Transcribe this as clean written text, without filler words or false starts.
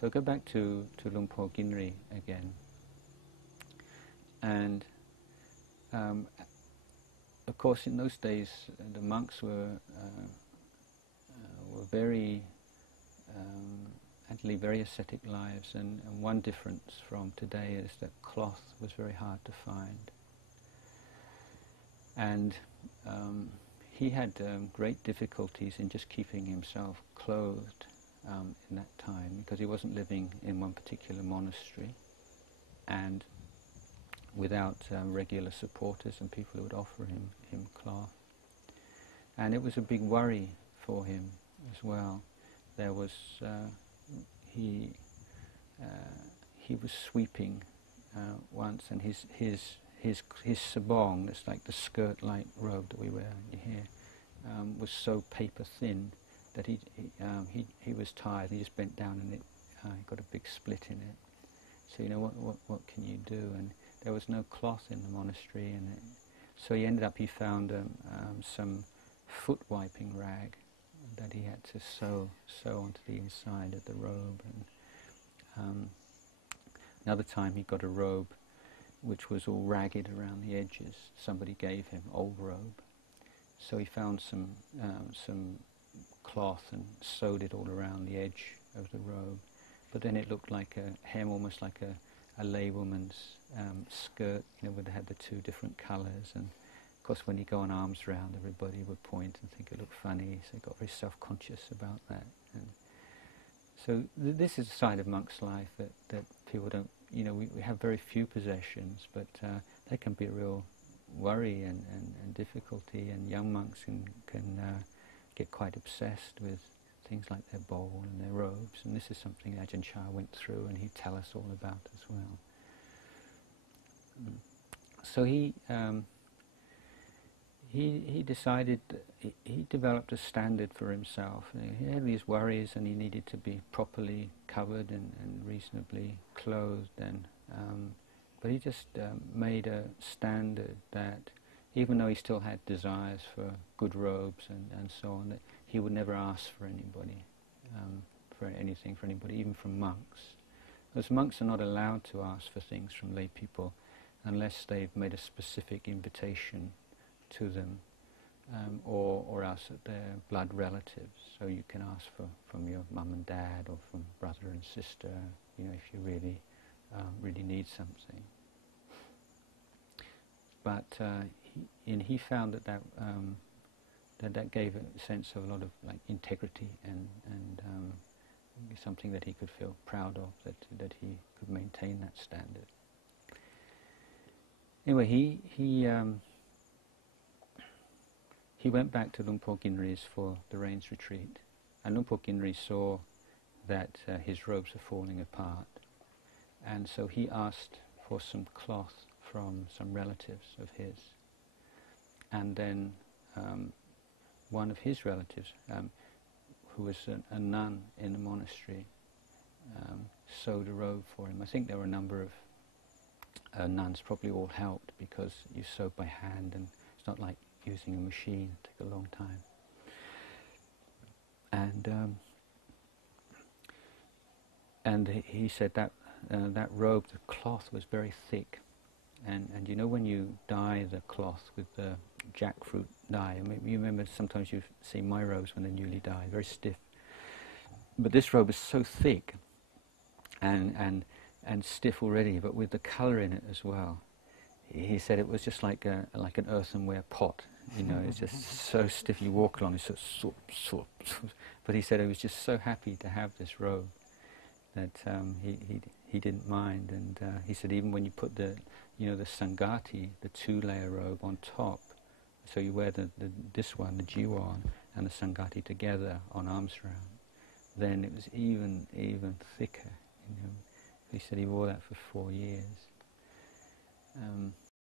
So go back to Lumpur Ginri again. And of course in those days the monks were very had to lead very ascetic lives, and one difference from today is that cloth was very hard to find. And he had great difficulties in just keeping himself clothed in that time, because he wasn't living in one particular monastery and without regular supporters and people who would offer him cloth. And it was a big worry for him as well. There was he was sweeping once, and his sabong, that's like the skirt-like robe that we wear here, was so paper thin that he was tired. He just bent down, and it got a big split in it. So what can you do? And there was no cloth in the monastery, and so he found some foot wiping rag that he had to sew onto the inside of the robe. And another time he got a robe which was all ragged around the edges. Somebody gave him old robe, so he found some cloth and sewed it all around the edge of the robe. But then it looked like a hem, almost like a laywoman's skirt, where they had the two different colours. And of course, when you go on arms round, everybody would point and think it looked funny, so he got very self-conscious about that. And so this is a side of monk's life that people don't, we have very few possessions, but they can be a real worry and difficulty, and young monks can get quite obsessed with things like their bowl and their robes, and this is something Ajahn Chah went through, and he'd tell us all about as well. So he decided, he developed a standard for himself. He had these worries, and he needed to be properly covered and reasonably clothed, but he just made a standard that even though he still had desires for good robes and so on, that he would never ask for anybody, for anything for anybody, even from monks. Because monks are not allowed to ask for things from lay people unless they've made a specific invitation to them, or else that they're blood relatives. So you can ask from your mum and dad, or from brother and sister, if you really need something. But he found that gave a sense of a lot of integrity and something that he could feel proud of, that he could maintain that standard. Anyway, he went back to Lumpur Ginri's for the rains retreat, and Lumpur Ginri saw that his robes were falling apart, and so he asked for some cloth from some relatives of his, and then one of his relatives, who was a nun in the monastery, sewed a robe for him. I think there were a number of nuns, probably all helped, because you sew by hand, and it's not like using a machine. It took a long time. And he said that that robe, the cloth was very thick, and when you dye the cloth with the jackfruit dye, I mean, you remember sometimes you've seen my robes when they're newly dyed, very stiff. But this robe is so thick and stiff already, but with the colour in it as well. He said it was just like an earthenware pot. It's just so stiff. You walk along, it's so. But he said he was just so happy to have this robe that he didn't mind. And he said even when you put the sangati, the 2-layer robe on top, so you wear this one, the jiwan, and the sangati together on arms round, then it was even thicker. He said he wore that for 4 years.